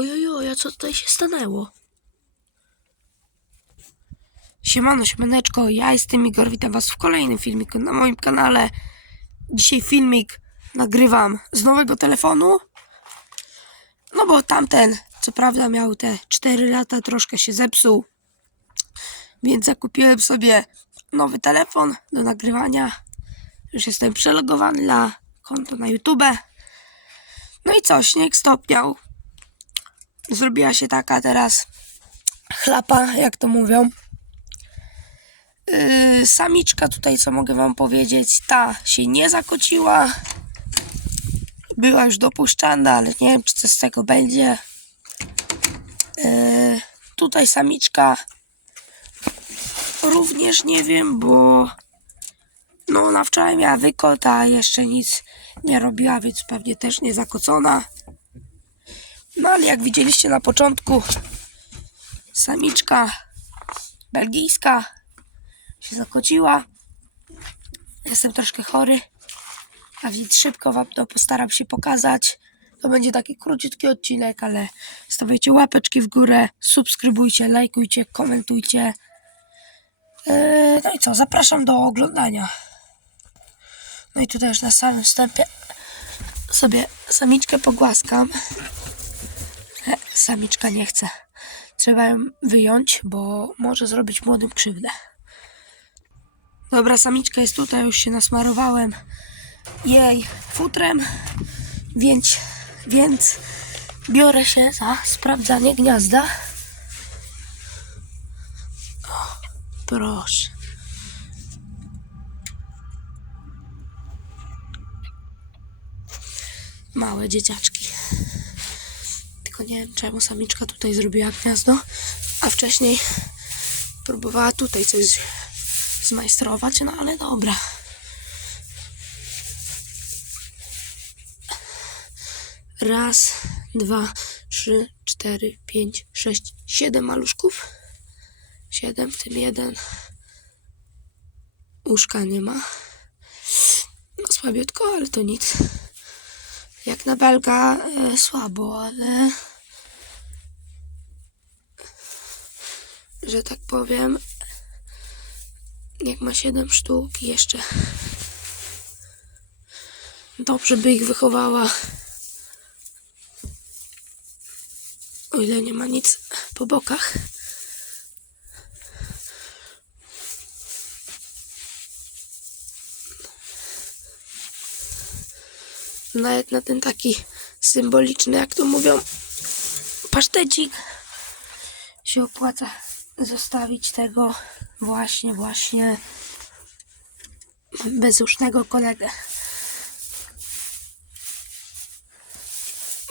Ojojo, a co tutaj się stanęło? Siemano, siemaneczko, ja jestem Igor, witam was w kolejnym filmiku na moim kanale. Dzisiaj filmik nagrywam z nowego telefonu. No bo tamten, co prawda miał te 4 lata, troszkę się zepsuł. Więc zakupiłem sobie nowy telefon do nagrywania. Już jestem przelogowany na konto na YouTube. No i co, śnieg stopniał. Zrobiła się taka teraz chlapa, jak to mówią. Yy, samiczka tutaj, co mogę wam powiedzieć, ta się nie zakociła. Była już dopuszczana, ale nie wiem, czy z tego będzie. Yy, tutaj samiczka również nie wiem, bo no ona wczoraj miała wykot, a jeszcze nic nie robiła, więc pewnie też nie zakocona. No ale jak widzieliście na początku, samiczka belgijska się zakociła. Jestem troszkę chory, a więc szybko wam to postaram się pokazać. To będzie taki króciutki odcinek, ale stawiajcie łapeczki w górę, subskrybujcie, lajkujcie, komentujcie. Eee, no i co, zapraszam do oglądania. No i tutaj już na samym wstępie sobie samiczkę pogłaskam. Samiczka nie chce. Trzeba ją wyjąć, bo może zrobić młodym krzywdę. Dobra, samiczka jest tutaj, już się nasmarowałem jej futrem, więc, więc biorę się za sprawdzanie gniazda. O, proszę. Małe dzieciaczki. Tylko nie wiem, czemu samiczka tutaj zrobiła gniazdo, a wcześniej próbowała tutaj coś zmajstrować, no ale dobra. Raz, dwa, trzy, cztery, pięć, sześć, siedem maluszków. Siedem, w tym jeden. Łóżka nie ma. No słabiutko, ale to nic. Jak na belga e, słabo, ale że tak powiem. Jak ma 7 sztuk jeszcze dobrze by ich wychowała. O ile nie ma nic po bokach. Nawet na ten taki symboliczny jak to mówią pasztecik się opłaca zostawić tego właśnie, właśnie bezusznego kolegę.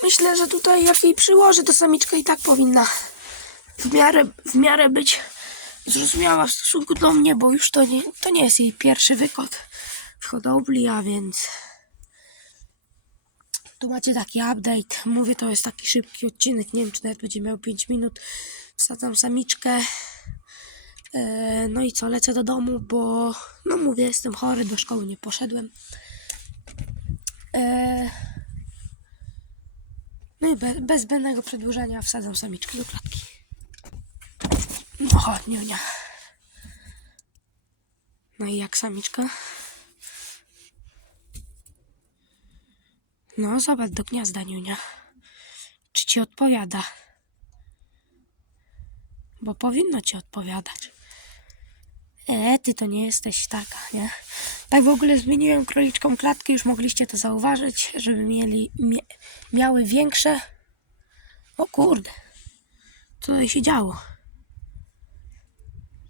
Myślę, że tutaj jak jej przyłożę, to samiczka i tak powinna w miarę, w miarę być zrozumiała w stosunku do mnie, bo już to nie, to nie jest jej pierwszy wykot w hodowli, a więc tu macie taki update. Mówię, to jest taki szybki odcinek. Nie wiem, czy nawet będzie miał 5 minut. Wsadzam samiczkę. E, no i co, lecę do domu, bo no mówię, jestem chory, do szkoły nie poszedłem. E, no i be, bez zbędnego przedłużania wsadzam samiczkę do klatki. No chodź, niunia. No i jak samiczka? No, zobacz do gniazda, niunia. Czy ci odpowiada? Bo powinno ci odpowiadać. E, ty to nie jesteś taka, nie? Tak w ogóle zmieniłem króliczką klatkę, już mogliście to zauważyć, żeby mieli, mie, miały większe... O kurde, co tutaj się działo?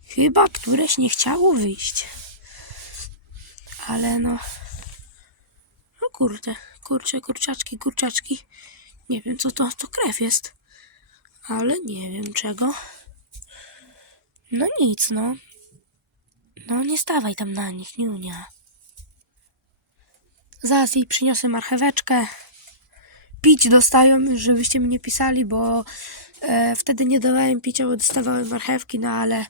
Chyba któreś nie chciało wyjść. Ale no... No kurde, kurcze, kurczaczki, kurczaczki. Nie wiem co to, to krew jest. Ale nie wiem czego. No nic, no. No nie stawaj tam na nich, niunia. Zaraz jej przyniosę marcheweczkę. Pić dostają, żebyście mi nie pisali, bo e, wtedy nie dawałem picia, bo dostawałem marchewki, no ale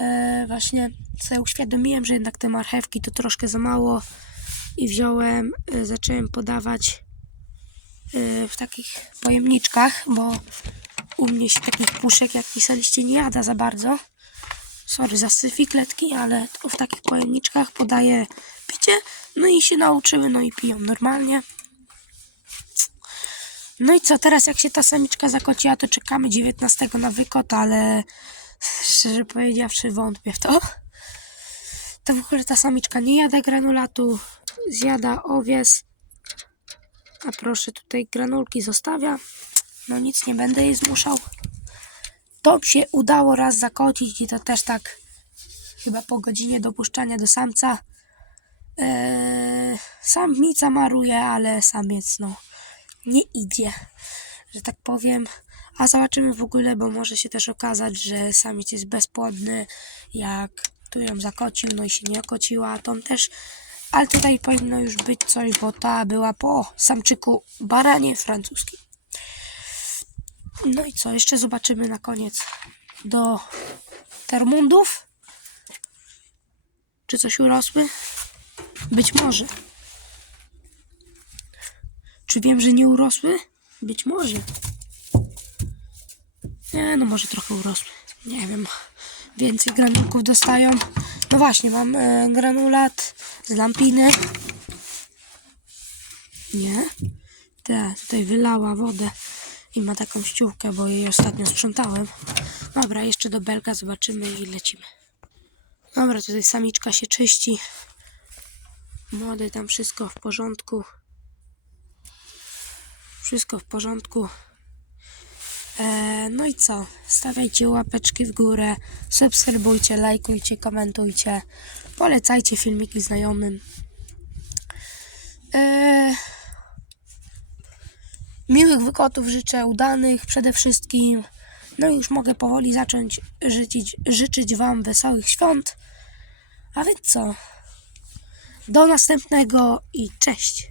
e, właśnie sobie uświadomiłem, że jednak te marchewki to troszkę za mało i wziąłem, e, zacząłem podawać yy, w takich pojemniczkach, bo u mnie się takich puszek, jak pisaliście, nie jada za bardzo. Sorry za syfikletki, ale w takich pojemniczkach podaję picie, no i się nauczyły, no i piją normalnie. No i co, teraz jak się ta samiczka zakociła, to czekamy 19 na wykot, ale szczerze powiedziawszy wątpię w to. To w ogóle ta samiczka nie jada granulatu, zjada owies. A proszę, tutaj granulki zostawia. No nic, nie będę jej zmuszał. To się udało raz zakocić i to też tak chyba po godzinie dopuszczania do samca. Eee, samica maruje, ale samiec no nie idzie, że tak powiem. A zobaczymy w ogóle, bo może się też okazać, że samiec jest bezpłodny, jak tu ją zakocił, no i się nie okociła, to on też. Ale tutaj powinno już być coś, bo ta była po samczyku baranie francuskim. No i co, jeszcze zobaczymy na koniec do termundów. Czy coś urosły? Być może. Czy wiem, że nie urosły? Być może. Nie, no może trochę urosły. Nie wiem. Więcej granulków dostają. No właśnie, mam e, granulat z lampiny. Nie. Ta, tutaj wylała wodę i ma taką ściółkę, bo jej ostatnio sprzątałem. Dobra, jeszcze do belka zobaczymy i lecimy. Dobra, tutaj samiczka się czyści. Młody tam wszystko w porządku. Wszystko w porządku. E, no i co? Stawiajcie łapeczki w górę, subskrybujcie, lajkujcie, komentujcie, polecajcie filmiki znajomym. E, miłych wykotów życzę, udanych przede wszystkim. No i już mogę powoli zacząć życzyć, życzyć Wam wesołych świąt. A więc co? Do następnego i cześć!